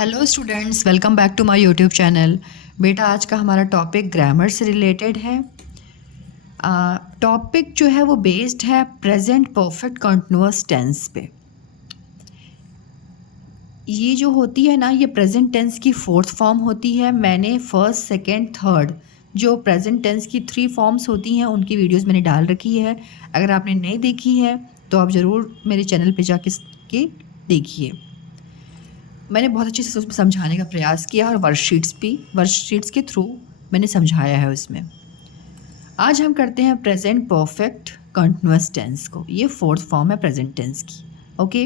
Hello students, welcome back to my YouTube channel. बेटा, आज का हमारा टॉपिक ग्रामर से रिलेटेड है। टॉपिक जो है वो बेस्ड है प्रेजेंट परफेक्ट कंटिन्यूअस टेंस पे। ये जो होती है ना, ये प्रेजेंट टेंस की फोर्थ फॉर्म होती है। मैंने फर्स्ट, सेकंड, थर्ड जो प्रेजेंट टेंस की 3 फॉर्म्स होती हैं उनकी वीडियोस मैंने डाल रखी है। अगर आपने नहीं देखी है तो आप ज़रूर मेरे चैनल पे जाके के देखिए। मैंने बहुत अच्छे से उसमें समझाने का प्रयास किया और वर्कशीट्स के थ्रू मैंने समझाया है उसमें। आज हम करते हैं प्रेजेंट परफेक्ट कंटिन्यूअस टेंस को। ये फोर्थ फॉर्म है प्रेजेंट टेंस की। ओके,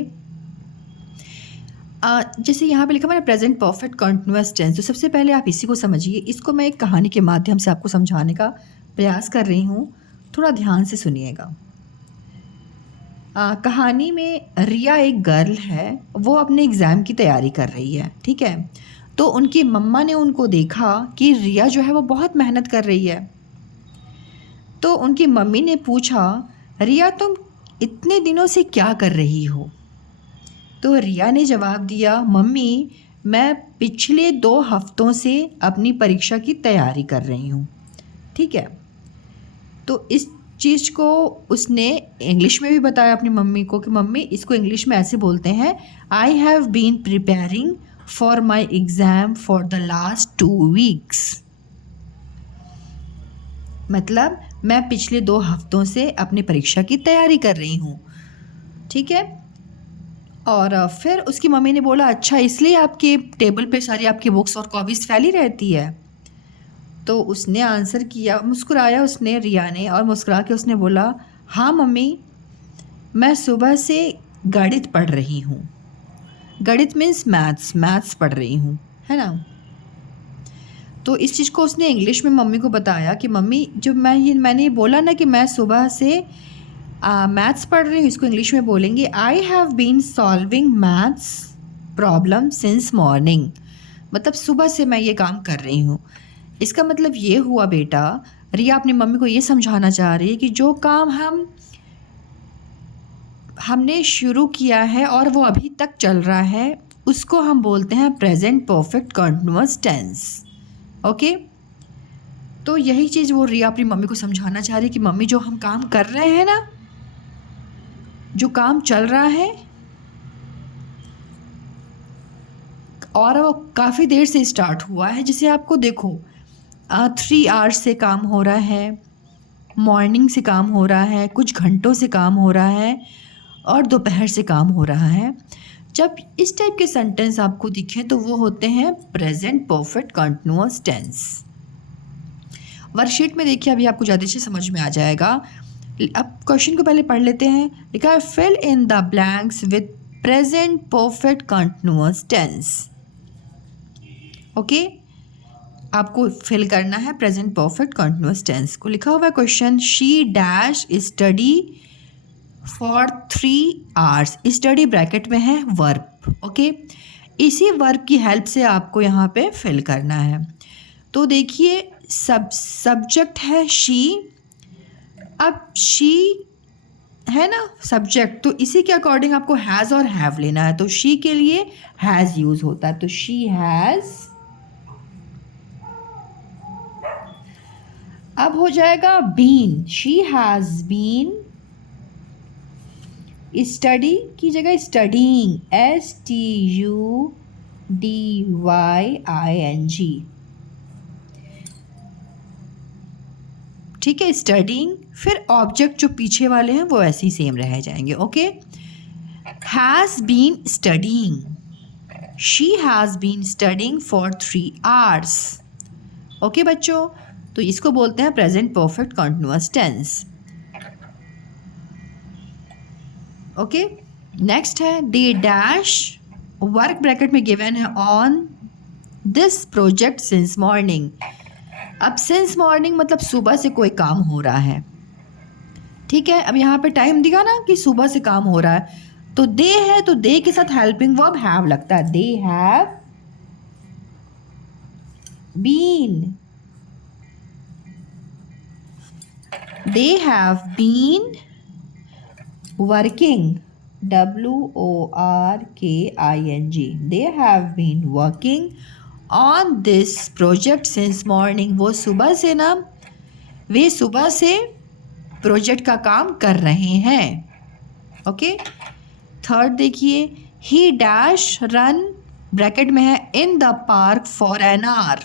जैसे यहाँ पे लिखा हुआ है प्रेजेंट परफेक्ट कंटिन्यूअस टेंस, तो सबसे पहले आप इसी को समझिए। इसको मैं एक कहानी के माध्यम से आपको समझाने का प्रयास कर रही हूँ, थोड़ा ध्यान से सुनिएगा। कहानी में रिया एक गर्ल है, वो अपने एग्ज़ाम की तैयारी कर रही है। ठीक है, तो उनकी मम्मा ने उनको देखा कि रिया जो है वो बहुत मेहनत कर रही है। तो उनकी मम्मी ने पूछा, रिया तुम इतने दिनों से क्या कर रही हो? तो रिया ने जवाब दिया, मम्मी मैं पिछले 2 हफ्तों से अपनी परीक्षा की तैयारी कर रही हूँ। ठीक है, तो इस चीज़ को उसने इंग्लिश में भी बताया अपनी मम्मी को कि मम्मी इसको इंग्लिश में ऐसे बोलते हैं, I have been preparing for my exam for the last 2 weeks. मतलब मैं पिछले 2 हफ्तों से अपनी परीक्षा की तैयारी कर रही हूँ। ठीक है, और फिर उसकी मम्मी ने बोला, अच्छा इसलिए आपके टेबल पे सारी आपकी बुक्स और कॉपीज़ फैली रहती है? तो उसने आंसर किया, मुस्कुराया उसने, रिया ने, और मुस्कुरा के उसने बोला, हाँ मम्मी मैं सुबह से गणित पढ़ रही हूँ। गणित मीन्स मैथ्स पढ़ रही हूँ, है ना। तो इस चीज़ को उसने इंग्लिश में मम्मी को बताया कि मम्मी जब मैंने ये बोला ना कि मैं सुबह से मैथ्स पढ़ रही हूँ, इसको इंग्लिश में बोलेंगे, I have been solving maths problem since morning. मतलब सुबह से मैं ये काम कर रही हूँ। इसका मतलब ये हुआ बेटा, रिया अपनी मम्मी को ये समझाना चाह रही है कि जो काम हमने शुरू किया है और वो अभी तक चल रहा है उसको हम बोलते हैं present perfect continuous tense. Okay, तो यही चीज़ वो रिया अपनी मम्मी को समझाना चाह रही है कि मम्मी जो हम काम कर रहे हैं ना, जो काम चल रहा है और वो काफ़ी देर से स्टार्ट हुआ है, जिसे आपको देखो 3 आवर्स से काम हो रहा है, मॉर्निंग से काम हो रहा है, कुछ घंटों से काम हो रहा है और दोपहर से काम हो रहा है। जब इस टाइप के सेंटेंस आपको दिखें तो वो होते हैं present perfect continuous tense. Worksheet में देखिए, अभी आपको ज़्यादा से समझ में आ जाएगा। अब क्वेश्चन को पहले पढ़ लेते हैं। लिखा है fill in the blanks with present perfect continuous tense. Okay, आपको फिल करना है प्रेजेंट परफेक्ट कंटिन्यूअस टेंस को। लिखा हुआ है question, she dash study for 3 hours. Study bracket में है वर्ब। ओके, इसी वर्ब की हेल्प से आपको यहाँ पे फिल करना है। तो देखिए, सब्जेक्ट है शी। अब शी है ना सब्जेक्ट, तो इसी के अकॉर्डिंग आपको हैज़ और हैव लेना है। तो शी के लिए हैज़ यूज होता है, तो शी हैज़। अब हो जाएगा been, she has been study की जगह स्टडीइंग, STUDYING। ठीक है, स्टडीइंग। फिर ऑब्जेक्ट जो पीछे वाले हैं वो ऐसे ही सेम रह जाएंगे। Okay, has been studying, she has been studying for 3 hours. Okay बच्चों, तो इसको बोलते हैं present perfect continuous tense. Okay, next है दे डैश, वर्क ब्रैकेट में गिवन है, on this project since morning. अब सिंस मॉर्निंग मतलब सुबह से कोई काम हो रहा है। ठीक है, अब यहाँ पे टाइम दिखा ना कि सुबह से काम हो रहा है, तो दे है तो दे के साथ हेल्पिंग वर्ब हैव लगता है। They have been, they have been working, WORKING. They have been working on this project since morning. वे सुबह से प्रोजेक्ट का काम कर रहे हैं. ओके. थर्ड देखिए, ही डैश रन, ब्रैकेट में है, in the park for an hour.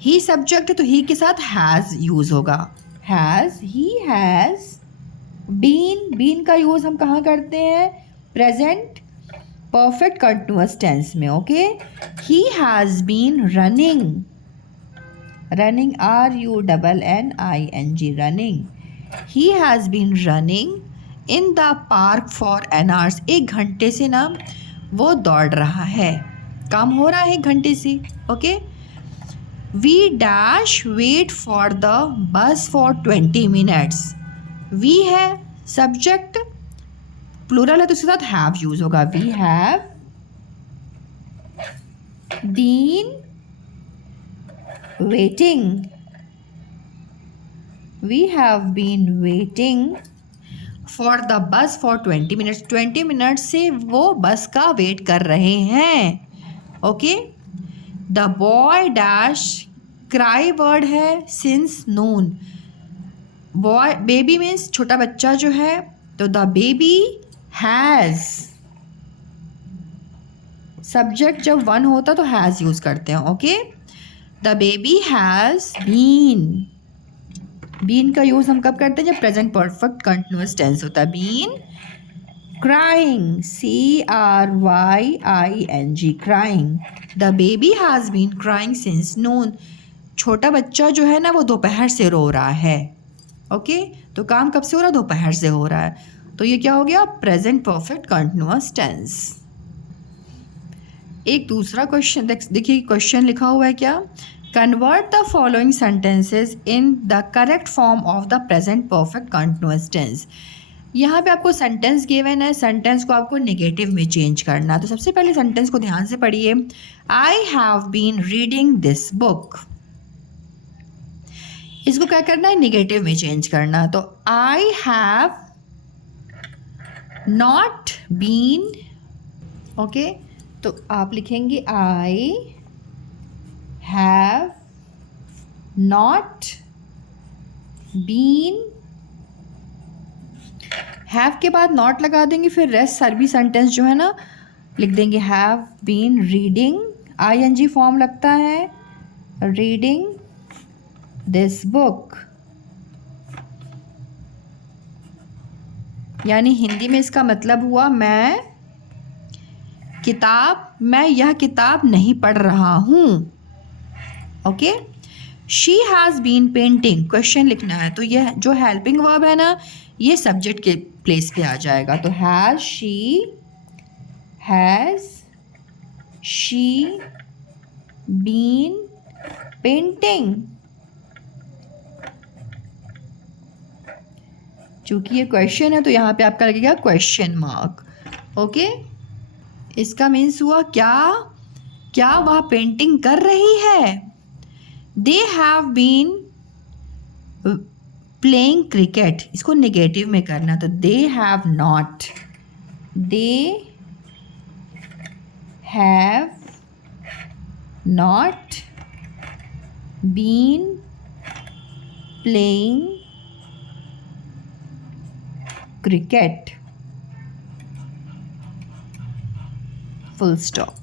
He subject है तो ही के साथ हैज़ यूज होगा. ही हैज़ बीन का यूज हम कहाँ करते हैं? प्रेजेंट परफेक्ट कंटिन्यूअस टेंस में. Okay. He has been running RUNNING running. He has been running in the park for an hours. 1 घंटे से ना वो दौड़ रहा है, काम हो रहा है 1 घंटे से. Okay. We dash wait for the bus for 20 minutes. We है सब्जेक्ट, प्लूरल है तो उसके साथ हैव यूज होगा. We have been waiting. We have been waiting for the bus for 20 minutes. 20 minutes से वो बस का वेट कर रहे हैं. Okay. The boy dash, cry word है since noon. Boy baby means छोटा बच्चा जो है, तो द बेबी हैज़. सब्जेक्ट जब 1 होता तो हैज़ यूज करते हैं. Okay. The baby has been का यूज हम कब करते हैं? जब प्रेजेंट परफेक्ट कंटिन्यूअस टेंस होता है. Been crying, CRYING crying. The baby has been crying since noon. छोटा बच्चा जो है ना वो दोपहर से रो रहा है. ओके. तो काम कब से हो रहा है? दोपहर से हो रहा है. तो ये क्या हो गया? Present perfect continuous tense. एक दूसरा क्वेश्चन देखिए, क्वेश्चन लिखा हुआ है क्या? Convert the following sentences in the correct form of the present perfect continuous tense. यहाँ पे आपको सेंटेंस गिवन है, सेंटेंस को आपको नेगेटिव में चेंज करना. तो सबसे पहले सेंटेंस को ध्यान से पढ़िए. I have been reading this book. इसको क्या करना है? नेगेटिव में चेंज करना. तो I have not been. Okay. तो आप लिखेंगे I have not been. Have के बाद नॉट लगा देंगे, फिर रेस्ट सभी सेंटेंस जो है ना लिख देंगे. Have been reading, ING form लगता है, रीडिंग दिस बुक. यानी हिंदी में इसका मतलब हुआ मैं यह किताब नहीं पढ़ रहा हूँ. Okay. She has been painting, question लिखना है. तो यह जो हेल्पिंग वर्ब है ना, ये सब्जेक्ट के प्लेस पे आ जाएगा. तो हैज़ शी बीन पेंटिंग. चूंकि ये क्वेश्चन है तो यहाँ पे आपका लगेगा क्वेश्चन मार्क. ओके. इसका मीन्स हुआ क्या वह पेंटिंग कर रही है? They have been playing cricket. इसको नेगेटिव में करना. तो they have not been playing cricket. Full stop.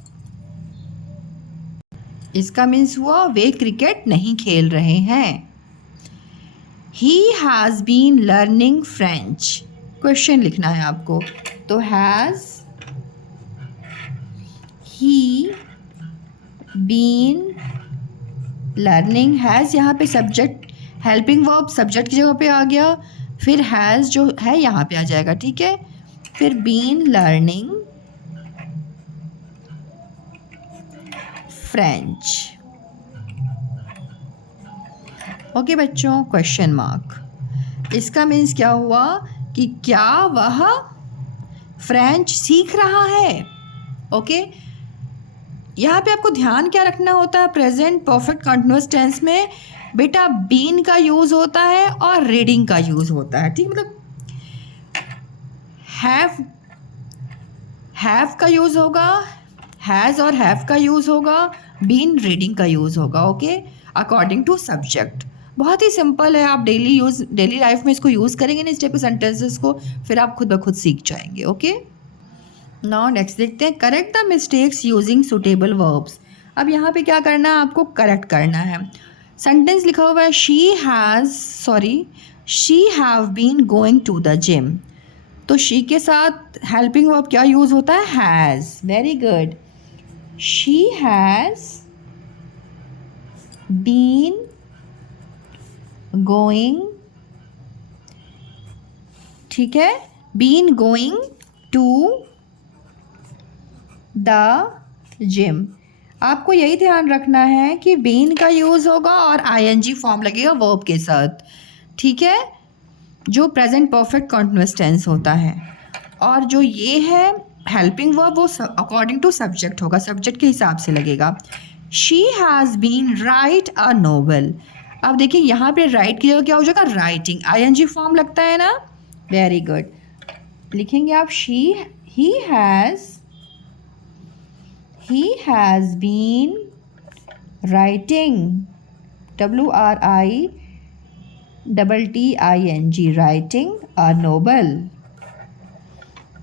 इसका मीन्स हुआ वे क्रिकेट नहीं खेल रहे हैं. He has been learning French. Question लिखना है आपको. तो has he been learning. Has यहाँ पे सब्जेक्ट, हेल्पिंग वर्ब सब्जेक्ट की जगह पे आ गया. फिर हैज़ जो है यहाँ पे आ जाएगा. ठीक है. फिर बीन लर्निंग फ्रेंच. ओके बच्चों, क्वेश्चन मार्क. इसका मीन्स क्या हुआ कि क्या वह फ्रेंच सीख रहा है. ओके. यहाँ पे आपको ध्यान क्या रखना होता है? प्रेजेंट परफेक्ट कंटिन्यूअस टेंस में बेटा बीन का यूज़ होता है और रीडिंग का यूज़ होता है. ठीक. मतलब हैव का यूज़ होगा, हैज़ और हैव का यूज़ होगा, बीन रीडिंग का यूज़ होगा। Okay, according to subject. बहुत ही सिंपल है, आप डेली लाइफ में इसको यूज़ करेंगे ना इस टाइप के सेंटेंसेस को, फिर आप खुद ब खुद सीख जाएंगे। ओके, नाउ नेक्स्ट देखते हैं, correct the mistakes using suitable verbs. अब यहाँ पे क्या करना है, आपको करेक्ट करना है। सेंटेंस लिखा हुआ है she have been going to the gym. तो शी के साथ हेल्पिंग वर्ब क्या यूज़ होता है, has. Very good, she has been going, ठीक है, been going to the gym. आपको यही ध्यान रखना है कि बीन का यूज़ होगा और आईएनजी फॉर्म लगेगा वर्ब के साथ, ठीक है, जो प्रेजेंट परफेक्ट कंटीन्यूअस टेंस होता है। और जो ये है हेल्पिंग वर्ब वो अकॉर्डिंग टू सब्जेक्ट होगा, सब्जेक्ट के हिसाब से लगेगा। She has been write a novel. अब देखिए यहाँ पे राइट की जगह क्या हो जाएगा, राइटिंग, आईएनजी फॉर्म लगता है ना। वेरी गुड, लिखेंगे आप he has been writing, WRITTING, writing a novel.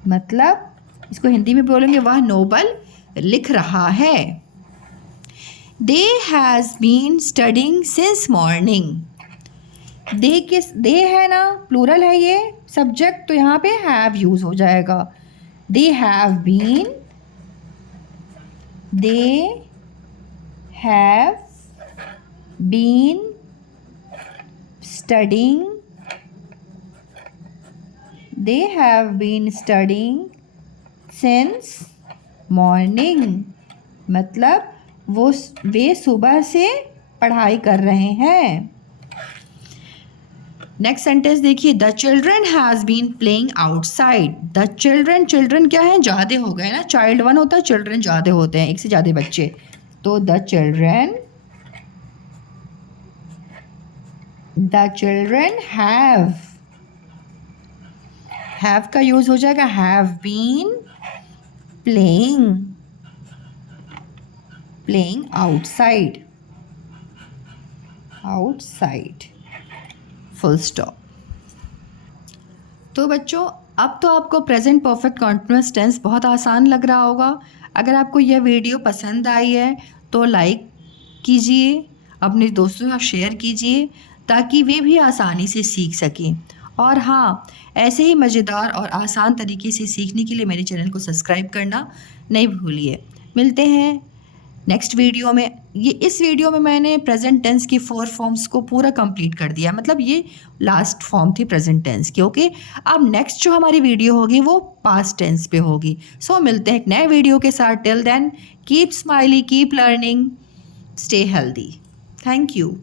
मतलब इसको हिंदी में बोलेंगे वह नोबल लिख रहा है। They has been studying since morning. They है ना, प्लूरल है ये, सब्जेक्ट, तो यहाँ पे हैव यूज़ हो जाएगा। They have been studying since morning। मतलब वे सुबह से पढ़ाई कर रहे हैं। नेक्स्ट सेंटेंस देखिए, the children has been playing outside. The children क्या है, ज़्यादा हो गए ना, चाइल्ड वन होता है, चिल्ड्रन ज़्यादा होते हैं, एक से ज़्यादा बच्चे। तो द चिल्ड्रन हैव का यूज़ हो जाएगा, have been playing outside, full stop. तो बच्चों, अब तो आपको प्रेजेंट परफेक्ट कंटीन्यूअस टेंस बहुत आसान लग रहा होगा। अगर आपको यह वीडियो पसंद आई है तो लाइक कीजिए, अपने दोस्तों के साथ शेयर कीजिए ताकि वे भी आसानी से सीख सकें। और हाँ, ऐसे ही मज़ेदार और आसान तरीके से सीखने के लिए मेरे चैनल को सब्सक्राइब करना नहीं भूलिए। मिलते हैं नेक्स्ट वीडियो में। इस वीडियो में मैंने प्रेजेंट टेंस की 4 फॉर्म्स को पूरा कंप्लीट कर दिया, मतलब ये लास्ट फॉर्म थी प्रेजेंट टेंस की। ओके, अब नेक्स्ट जो हमारी वीडियो होगी वो पास्ट टेंस पे होगी। सो मिलते हैं एक नए वीडियो के साथ। Till then keep smiley, keep learning, stay healthy. Thank you.